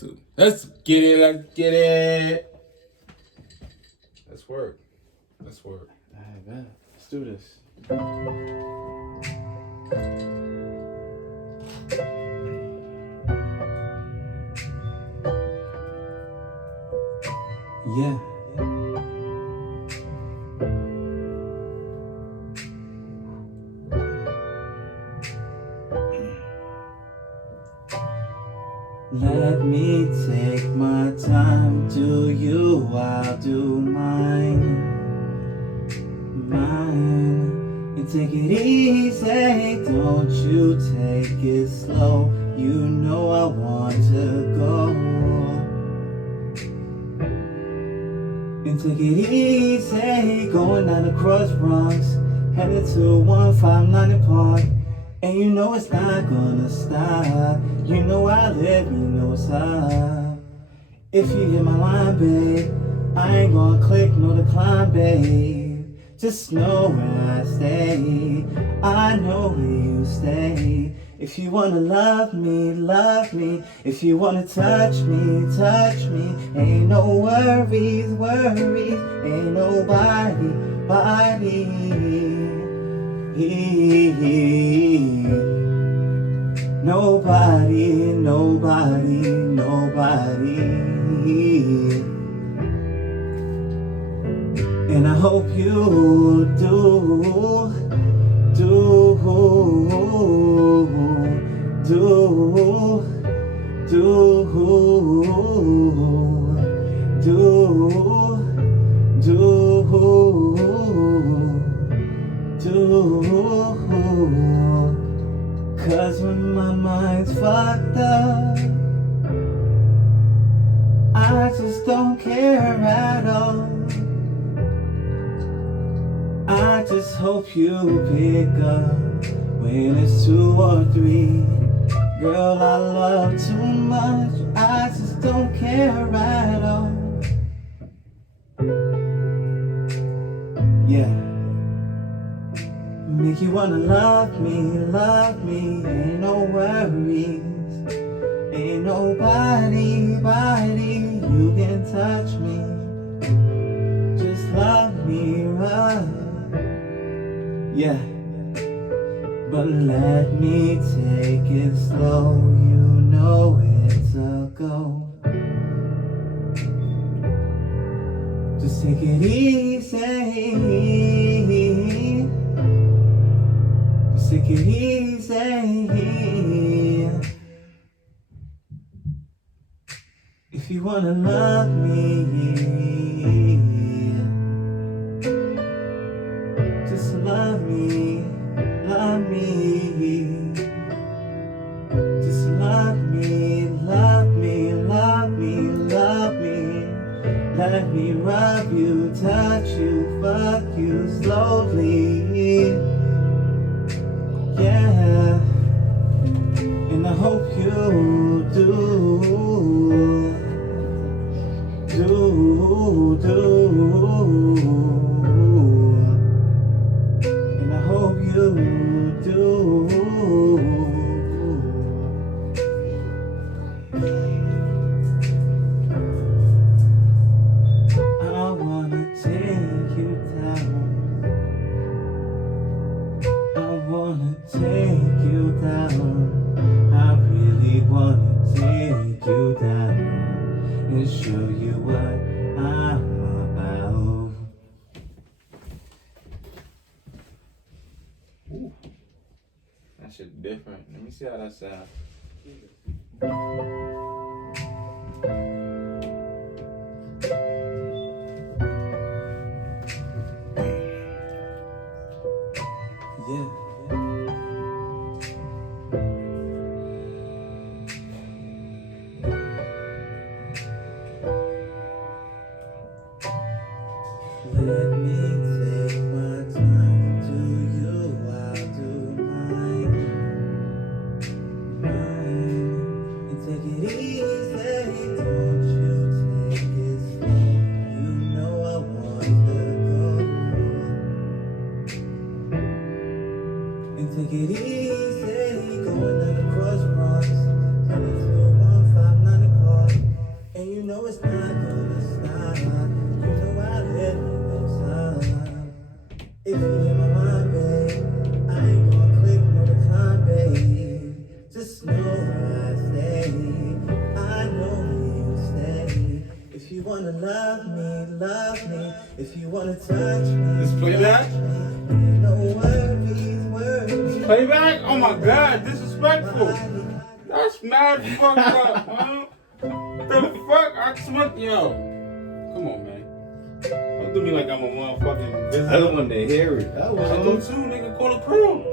too. Let's get it. Let's get it. Let's work. Let's work. I bet. Let's do this. Yeah. Let me take my time, do you, I'll do mine, and take it easy, don't you take it slow, you know I want to go, and take it easy, going down across Bronx, headed to 159 Park. And you know it's not gonna stop. You know I live, you know what's up. If you hit my line, babe, I ain't gonna click no decline, babe. Just know where I stay. I know where you stay. If you wanna love me, love me. If you wanna touch me, touch me. Ain't no worries, worries. Ain't nobody, body. Nobody, nobody, nobody. And I hope you do, do, do, cause when my mind's fucked up, I just don't care at all. I just hope you pick up when it's 2 or 3. Girl, I love too much, I just don't care at all. Yeah. Make you wanna love me, ain't no worries. Ain't nobody, you can touch me. Just love me right. Yeah. But let me take it slow, you know it's a go. Just take it easy. Just take it easy. If you wanna love me, just love me, love me. Just love me, love me, love me, love me. Let me rub you, touch you, fuck you slowly. Yeah, and I hope you do, and I hope you do. I wanna take you down. I wanna take you down. I really wanna take you down and show you what I'm about. Ooh, that shit different. Let me see how that sounds. Yeah. Let me take my time, do you, I'll do mine, and take it wanna love me. If you wanna touch me, This playback? No worries. Playback? Oh my god, disrespectful. That's mad fucked up, man. The fuck? I swear, yo. Come on, man. Don't do me like I'm a motherfucking business. I don't want to hear it. I do too, nigga. Call the crew.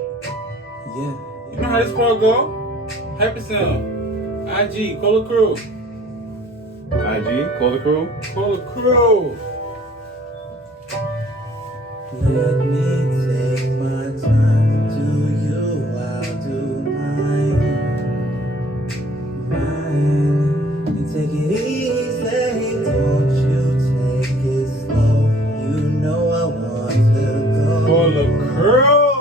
Yeah. You know how this part go? Hypersound. IG, call the crew. IG, call the crew. Call the crew. Let me take my time. Do you, I'll do mine. And take it easy. Don't you take it slow. You know I want to go. Call the crew.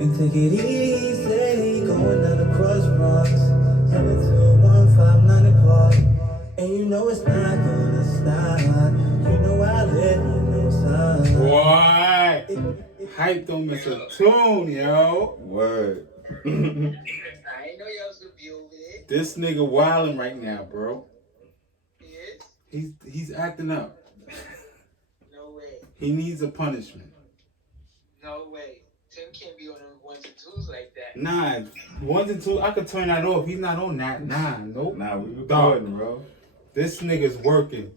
And take it easy. Going down the crossroads. Headed to 159 Park. And you know it's not gonna stop. You know I let you know son. What? Hype don't miss a tune, yo. Word. I ain't know y'all was gonna be over there. This nigga wildin' right now, bro. He is? He's acting up. No way. He needs a punishment. No way. Tim can't be on them ones and twos like that. Nah, 1 and 2, I could turn that off. He's not on that. Nah, nope. Nah, we Dog. recording, bro. This nigga's working.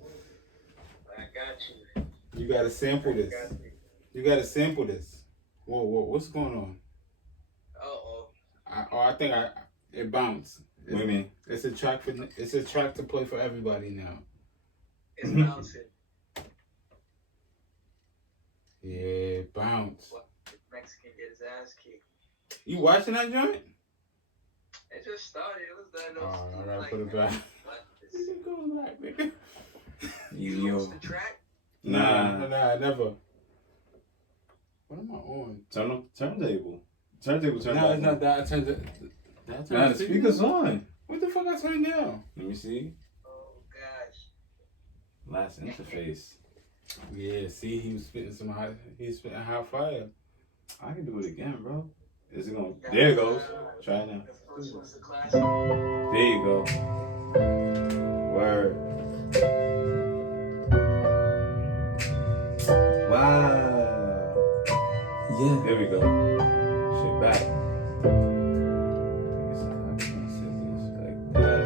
I got you. You gotta sample this. I got you. You gotta sample this. Whoa, what's going on? Uh-oh. I think it bounced. What do you mean? It's a track to play for everybody now. It's bouncing. Yeah, bounce. What? The Mexican get his ass kicked. You watching that joint? It just started. It was done. Oh, I gotta put it back. Go back, nigga. You lost the track? Nah. Nah, never. What am I on? Turntable. No, it's not that. I turned it. Nah, the speaker's on. What the fuck I turned down? Let me see. Oh, gosh. Last interface. Yeah, see, he was spitting he's spitting hot fire. I can do it again, bro. Is it going? There it goes. Try it now. The first one's a classic. There you go. Word. Wow. Yeah. There we go. Shit back. I guess I'm gonna set this like that.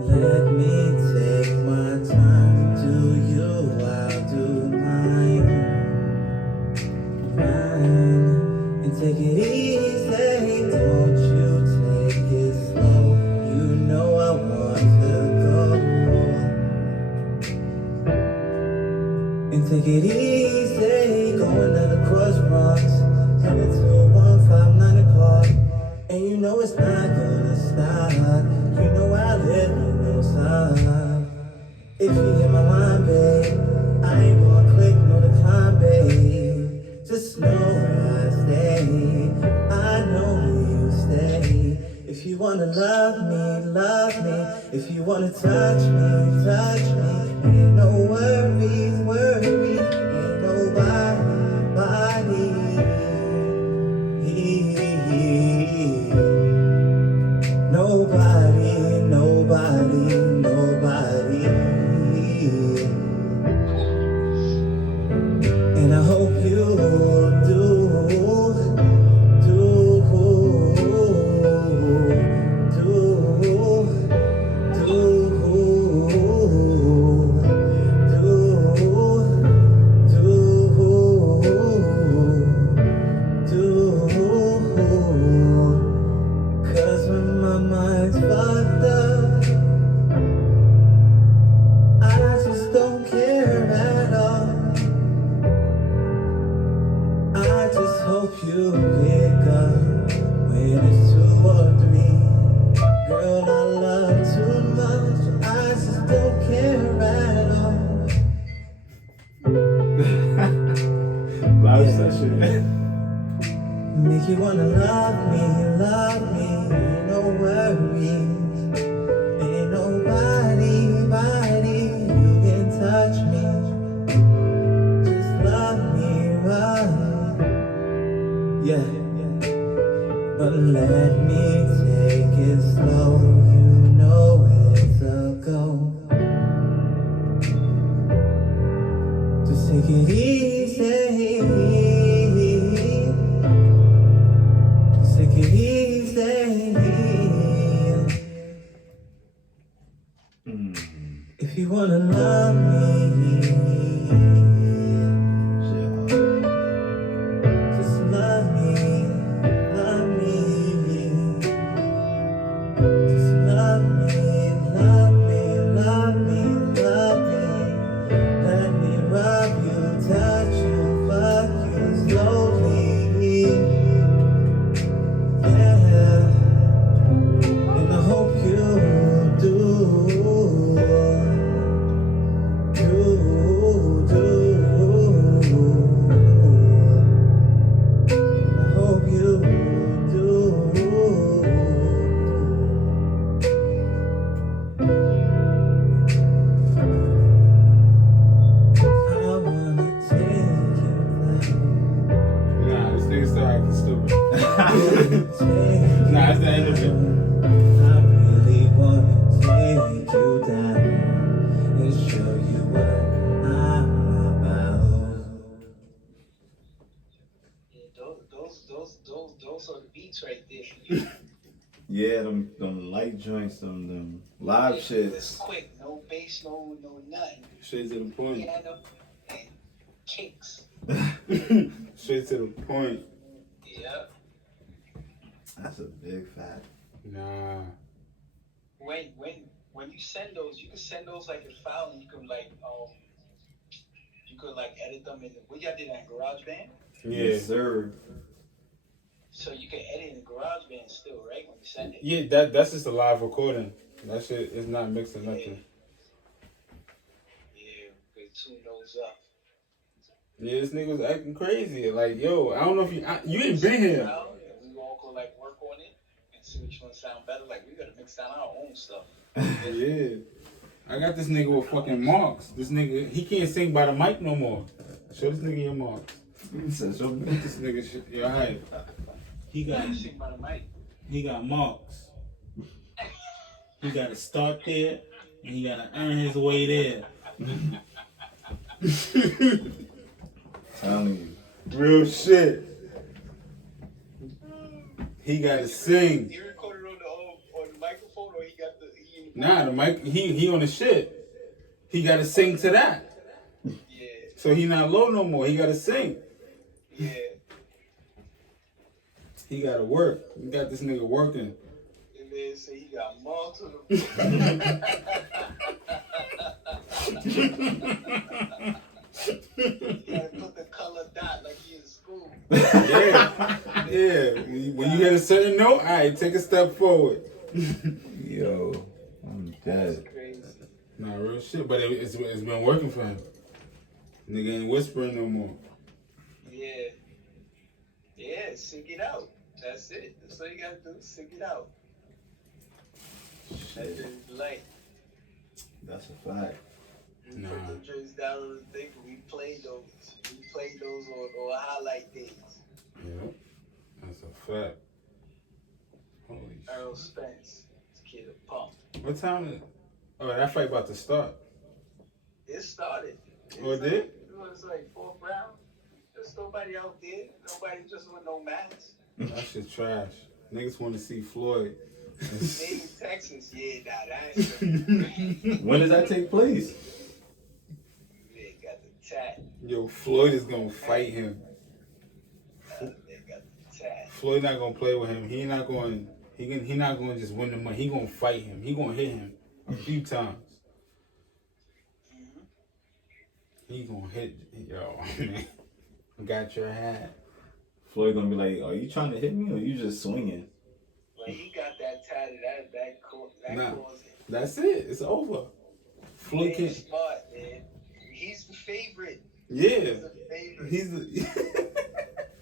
Let me take my time. Do you, I'll do mine. And take it easy. Don't you take it slow. You know I want to go. And take it easy. Going down the crossroads. Headed to 159 Park. And you know it's not gonna stop. You know I let you know son. If you hear my mind, babe, I ain't gonna click no decline, babe. Just know where I stay. I know where you stay. If you wanna love me. If you wanna touch me. Ain't no worries. Ain't nobody. Nobody. And I hope you do. Cause when my mind's fucked up, I just don't care at all. I just hope you pick up when it's 2 or 3. Girl, I love too much. I just don't care at all. Live session. Make you wanna love me. Ain't no worries. Ain't nobody. You can touch me. Just love me right. Yeah. But let me take it slow, you know it's a go. Just take it easy. Just take it easy. If you wanna love me, just love me, love me. Just love me, love me, love me, love me. Let me rub you, touch you, fuck you slowly. Yeah, and I hope you do. I hope you do. I wanna take you Nah, this nigga still acting stupid. down. Nah, that's the end of it. I really wanna take you down and show you what I'm about. Yeah, those are the beats right there for you. Yeah, them light joints, them live It's shits. quick, no bass, no nothing. Straight to the point. Piano and kicks. Straight to the point. Yeah. That's a big fact. Nah. When you send those, you can send those like a file, and you can edit them in. What y'all did that in GarageBand? Yeah. Yes, sir. So you can edit in GarageBand still, right? When you send it. Yeah, that's just a live recording. That shit is not mixed or nothing. Yeah, good tune those up. Yeah, this nigga was acting crazy. Like, yo, I don't know if you ain't been here. And we all go like work on it and see which one sound better. Like we gotta mix down our own stuff. Yeah. I got this nigga with fucking marks. This nigga, he can't sing by the mic no more. Show this nigga your marks. Show me. This nigga shit, your height. He got Sing by the mic. He got marks. He got to start there, and he got to earn his way there. Telling you. Real shit. He got to sing. He recorded on the microphone, or he got the. Nah, the mic. He on the shit. He got to sing to that. Yeah. So he not low no more. He got to sing. Yeah. He got to work. We got this nigga working. And then say he got marks on the. You gotta put the color dot like he in school. Yeah. When you hit a certain note, all right, take a step forward. Yo, I'm dead. That's crazy. Nah, real shit. But it's been working for him. Nigga ain't whispering no more. Yeah. Yeah, sing it out. That's it. That's all you gotta do. Sing it out. That's Shit, the light. that's a fact. We Nah. put the joints down on the thing, but we played those. We played those on highlight days. Yeah. That's a fact. Holy Earl Spence. This kid a pump. shit. What time is it? Oh, that fight about to start. It started. Oh, it did? It was like 4th round. There's nobody out there. Nobody just with no mask. That shit trash. Niggas want to see Floyd. Maybe Texas, yeah, nah, that's When does that take place? they got the tat. Yo, Floyd is gonna fight him. They got the tat. Floyd not gonna play with him. He not going just win the money. He gonna fight him. He gonna hit him a few times. He gonna hit yo. Man. Got your hat. Floyd gonna be like, are you trying to hit me or you just swinging? When he got that tatted, that caused it. That's it. It's over. Floyd He's can't. smart, man. He's the favorite. Yeah. He's the favorite. He's the.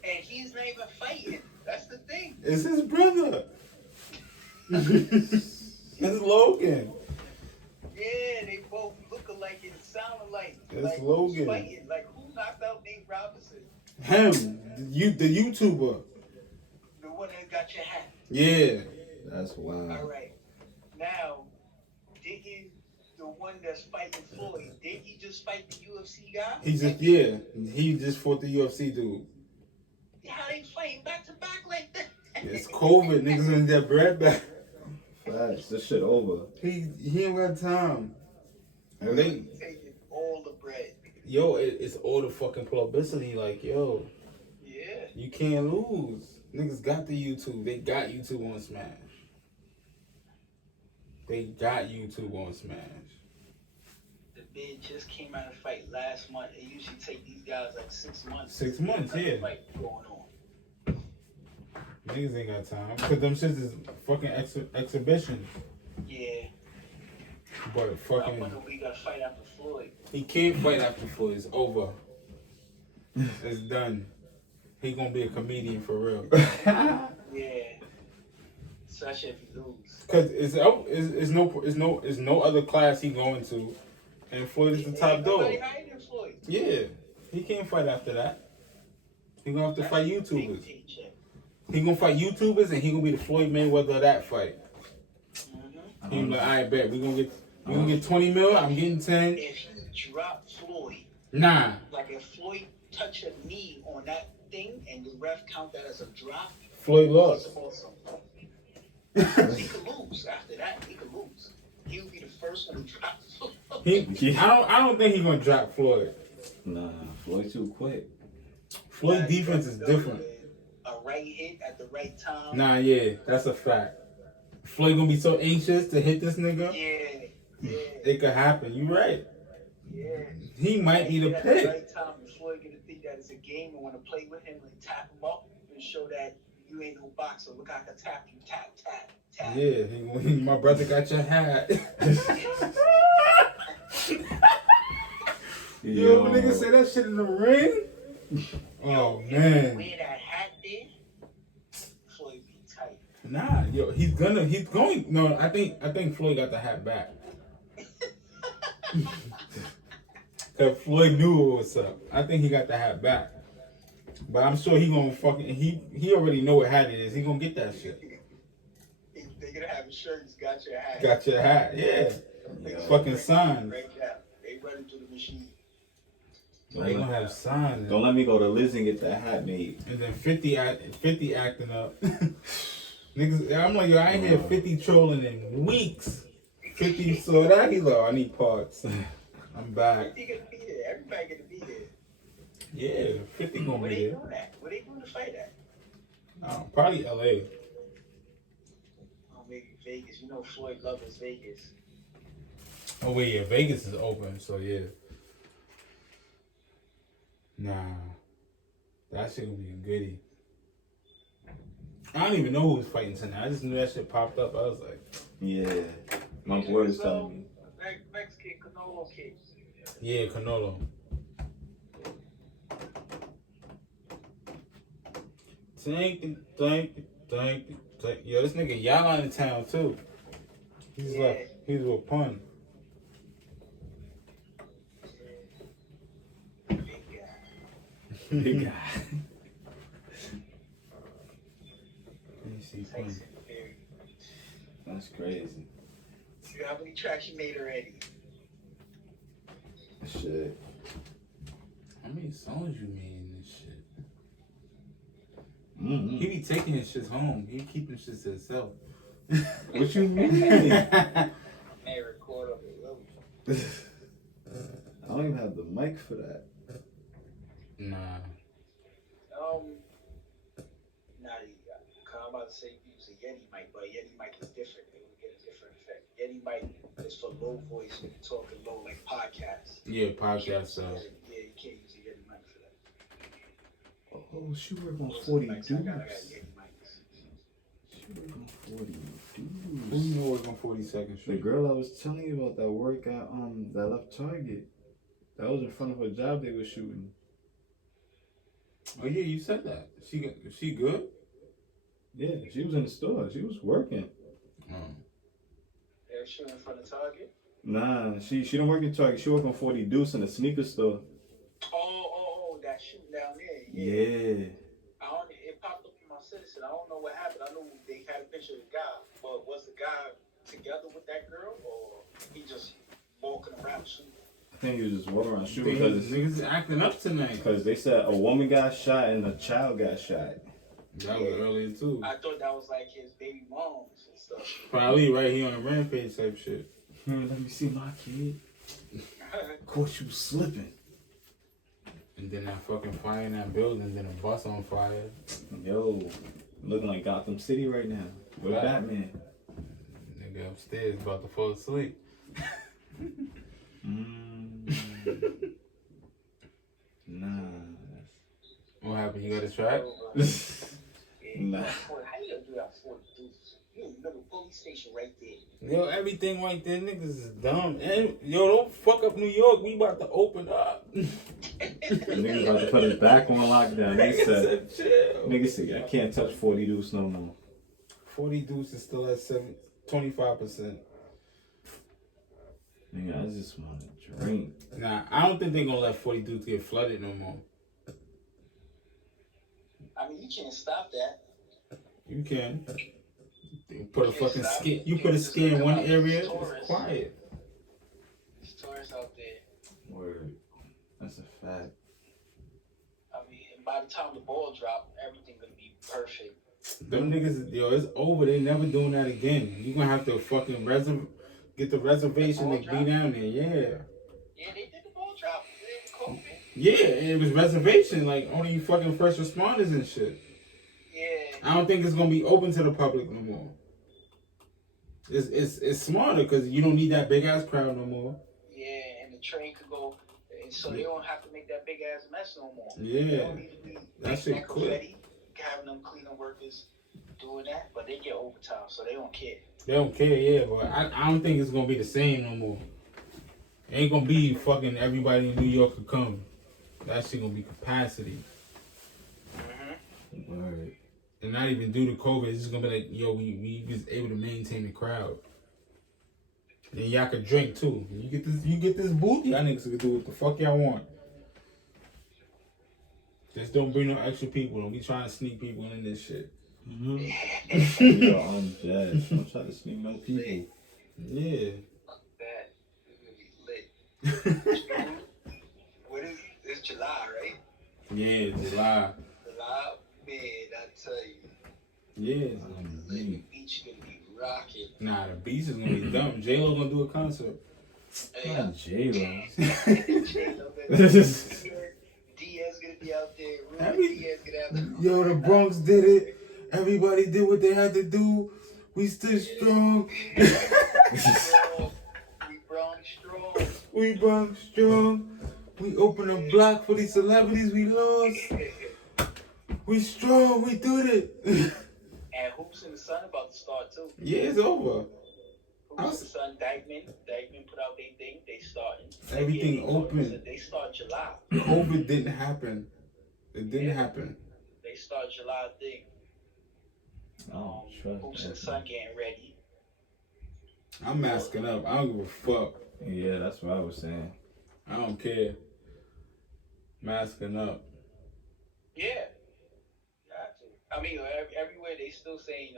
And he's not even fighting. That's the thing. It's his brother. It's Logan. Yeah, they both look alike and sound alike. It's like, Logan. Who's fighting? Like, who knocked out Nate Robinson? Him. The YouTuber. The one that got got your hat. Yeah. That's wild. All right. Now, didn't the one that's fighting Floyd, didn't he just fight the UFC guy? He just fought the UFC dude. How they fighting back to back like that? It's COVID, niggas gonna get bread back. Facts. This shit over. He ain't got time. And they, taking all the bread. yo, it's all the fucking publicity. Like, yo, Yeah. you can't lose. Niggas got the YouTube. They got YouTube on Smash. They got YouTube on Smash. The bid just came out of fight last month. It usually take these guys like 6 months. 6 months, yeah. Fight going on. Niggas ain't got time. Cause them shits is fucking exhibition. Yeah. But I fucking, wonder if we got to fight after Floyd. he can't fight after Floyd. It's over. It's done. He gonna be a comedian for real. Yeah. Especially if he lose. Cause it's no other class he going to, and Floyd is the top dog. Nobody higher than Floyd. Yeah, he can't fight after that. He gonna have to fight YouTubers. He gonna fight YouTubers, and he gonna be the Floyd Mayweather of that fight. Mm-hmm. He gonna be like, I bet we gonna get 20 mil. I'm getting 10. If he drop Floyd, Nah. like if Floyd touch a knee on that thing and the ref count that as a drop, Floyd lost. it's awesome. He could lose after that. He could lose. He would be the first one to drop Floyd. I don't think he gonna drop Floyd. Nah, Floyd too quick. Floyd defense is different. A right hit at the right time. Nah, yeah, that's a fact. Floyd gonna be so anxious to hit this nigga. Yeah. It could happen. You right. Yeah. He might be the At the pick. right time, and Floyd gonna think that it's a game and want to play with him and tap him up and show that you ain't no boxer. Look, I can tap you, tap. Yeah, my brother got your hat. Yo, when niggas say that shit in the ring. Oh man. Wear that hat there, Floyd be tight. Nah, yo, he's going. No, I think Floyd got the hat back. Cause Floyd knew what was up. I think he got the hat back. But I'm sure he gonna fucking he already know what hat it is. He gonna get that shit. They gonna have a shirt. Got your hat. Got your hat, yeah. Fucking signs. Right now, they run into the machine. They gonna have signs. Don't let me go to Liz and get that hat made. And then 50 acting up. Niggas, I'm like, yo, I ain't hear 50 trolling in weeks. 50 saw that, he's like, oh, I need parts. I'm back. 50 gonna be there. Everybody gonna be there. Yeah, 50 gonna Where be they there. doing that? Where they going to fight at? Probably LA. Oh, maybe Vegas. You know Floyd loves Vegas. Oh, wait, yeah, Vegas is open, so yeah. Nah. That shit gonna be a goodie. I don't even know who was fighting tonight. I just knew that shit popped up. I was like, Yeah. My boy was telling me. Mexican Canolo kid. yeah, Canolo. Thank you. Yo, this nigga Yala in town too. He's with Pun. Big guy. Let me see Pun. That's crazy. See how many tracks you made already? Shit. How many songs you made in this shit? Mm-hmm. He be taking his shits home. He keeping shit to himself. What you mean? Hey, record up a little. I don't even have the mic for that. Nah. Not even. I'm about to say use a Yeti mic, but a Yeti mic is different. It will get a different effect. Yeti mic is for low voice when you're talking low, like podcasts. Yeah, podcast stuff. Yeah, you can't use a Yeti mic for that. Oh, she work on Those 40 mics, dudes. I got Yeti mics. She work on 40 Who dudes. you know was on 42nd The Street? girl I was telling you about that work at that left Target. That was in front of a job they were shooting. Oh yeah, you said that. She good? Yeah, she was in the store. She was working. They're shooting in front of Target. Nah, she don't work at Target. She work on 40 Deuce in a sneaker store. Oh, that shooting down there. Yeah. It popped up in my citizen and I don't know what happened. I know they had a picture of the guy, but was the guy together with that girl, or he just walking around shooting? I think he was just walking around shooting Because because niggas is acting up tonight. Because they said a woman got shot and a child got shot. That was earlier too. I thought that was like his baby moms and stuff. Probably right here on a rampage type shit. Let me see my kid. Of course you was slipping. And then that fucking fire in that building, then a bus on fire. Yo, looking like Gotham City right now. With Right. Batman. Nigga upstairs about to fall asleep. Nah. What happened? You got a track? Nah. How you gonna do that 42? You in the middle of police station right there. Yo, everything like that, niggas is dumb. And yo, don't fuck up New York. We about to open up. Niggas about to put us back on lockdown. They said, chill. niggas said, I can't touch 40 deuce no more. 40 deuce is still at 25%. Nigga, I just want to drink. Nah, I don't think they're gonna let 40 deuce get flooded no more. I mean, you can't stop that. You can. You put a fucking skin. You put a skin in one area. It's quiet. There's tourists out there. Word. That's a fact. I mean, and by the time the ball drop, everything gonna be perfect. Them niggas, yo, it's over. They never doing that again. You gonna have to fucking get the reservation to be down there. Yeah. Yeah, they did the ball drop. They did COVID. Yeah, it was reservation. Like only you fucking first responders and shit. Yeah. I don't think it's gonna be open to the public no more. It's smarter because you don't need that big ass crowd no more. Yeah, and the train could go, and so they don't have to make that big ass mess no more. Yeah. They don't need to be That shit cool. confetti, having them cleaning workers doing that, but they get overtime, so they don't care. They don't care, yeah, but I don't think it's gonna be the same no more. It ain't gonna be fucking everybody in New York could come. That shit gonna be capacity. Word. And not even due to COVID, it's just gonna be like, yo, we was able to maintain the crowd. And y'all could drink too. You get this booth, y'all niggas can do what the fuck y'all want. Just don't bring no extra people. Don't be trying to sneak people in this shit. Mm-hmm. Yo, I'm dead. Don't try to sneak no people. Yeah. That is gonna be lit. What is it's July, right? Yeah, July. July, man, I tell you. Yeah, it's gonna be The big. beach gonna be rocking. Nah, the beach is gonna be dumb. J-Lo gonna do a concert. Not J-Lo. Diaz gonna be out there. Every- Ruben Diaz gonna have the Yo, the Bronx did it. Everybody did what they had to do. We stood strong. We Bronx strong. We Bronx strong. We opened a block for these celebrities we lost. We strong. We did it. And Hoops in the Sun about to start too. Yeah, it's over. Hoops in the Sun, Dykeman put out their thing. They starting. Everything Yeah, open. They start July. COVID didn't happen. It didn't happen. They start July thing. Trust Hoops in the that. Sun getting ready. I'm masking up. I don't give a fuck. Yeah, that's what I was saying. I don't care. Masking up. Yeah. Got to. I mean, everywhere they still saying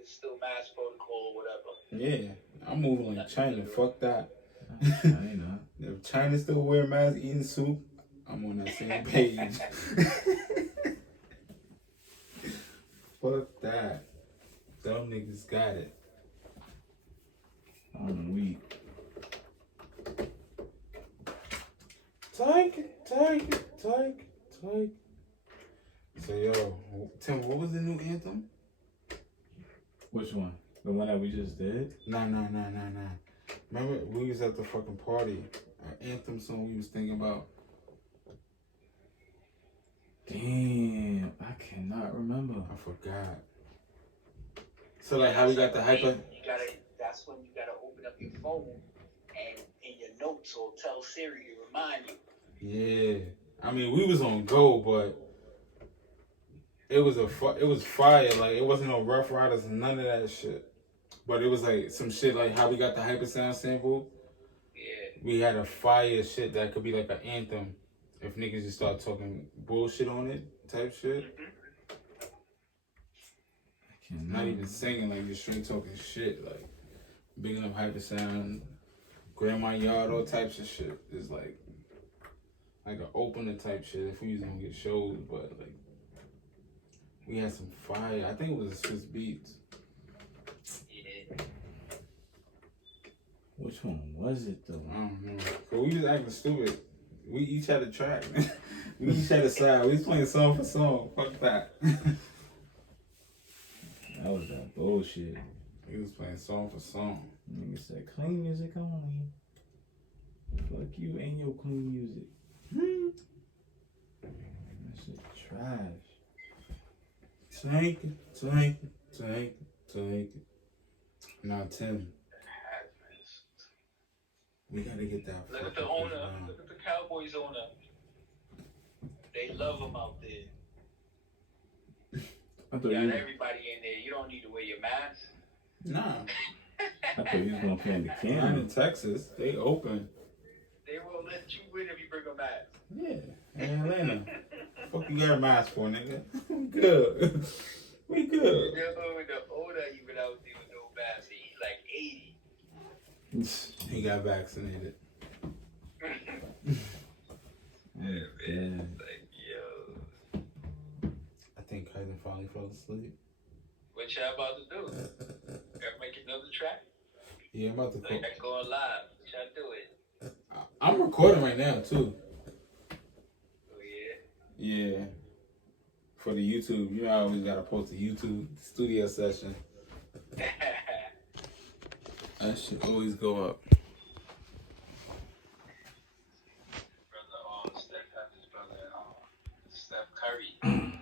it's still mass protocol or whatever. Yeah, I'm moving like China. Fuck that. I know. If China still wear masks, eating soup, I'm on that same page. Fuck that. Dumb niggas got it. I'm weak. Take. So yo, Tim, what was the new anthem? Which one? The one that we just did? Nah. Remember, we was at the fucking party. Our anthem song we was thinking about. Damn, I cannot remember. I forgot. So like how we got the hyper. That's when you gotta open up your phone and in your notes or tell Siri to remind you. Yeah, I mean we was on go, but it was fire. Like it wasn't no Rough Riders and none of that shit. But it was like some shit like how we got the hyper sound sample. Yeah. We had a fire shit that could be like an anthem if niggas just start talking bullshit on it type shit. Not even singing, like just straight talking shit, like bigging up hyper sound, grandma yard, all types of shit. It's like an opener type shit. If we was gonna get shows, but like we had some fire. I think it was Swiss Beats. Yeah. Which one was it though? I don't know. Cause we was acting stupid. We each had a track. We each had a side. We was playing song for song. Fuck that. That was that bullshit. We was playing song for song. Nigga said clean music only. Fuck you and your clean music. That shit trash. Take it. Now Tim, we gotta get that. Look at the owner. Look at the Cowboys owner. They love him out there. I thought You got you. everybody in there. You don't need to wear your mask. Nah. I thought you was gonna play in the I'm can. in Texas. They open. They won't let you win if you bring a mask. Yeah. In Atlanta. Fuck you got a mask for, nigga. We good. We good. Yo, the older you been out there with no mask, he's like 80. He got vaccinated. Yeah. Like, yo. I think Kaiden finally fell asleep. What y'all about to do? Gotta make another track? Yeah, I'm about to Like, I going live. What y'all doing? I'm recording right now, too. Oh, yeah? Yeah. For the YouTube. You know, I always gotta post a YouTube studio session. That should always go up. Steph Curry.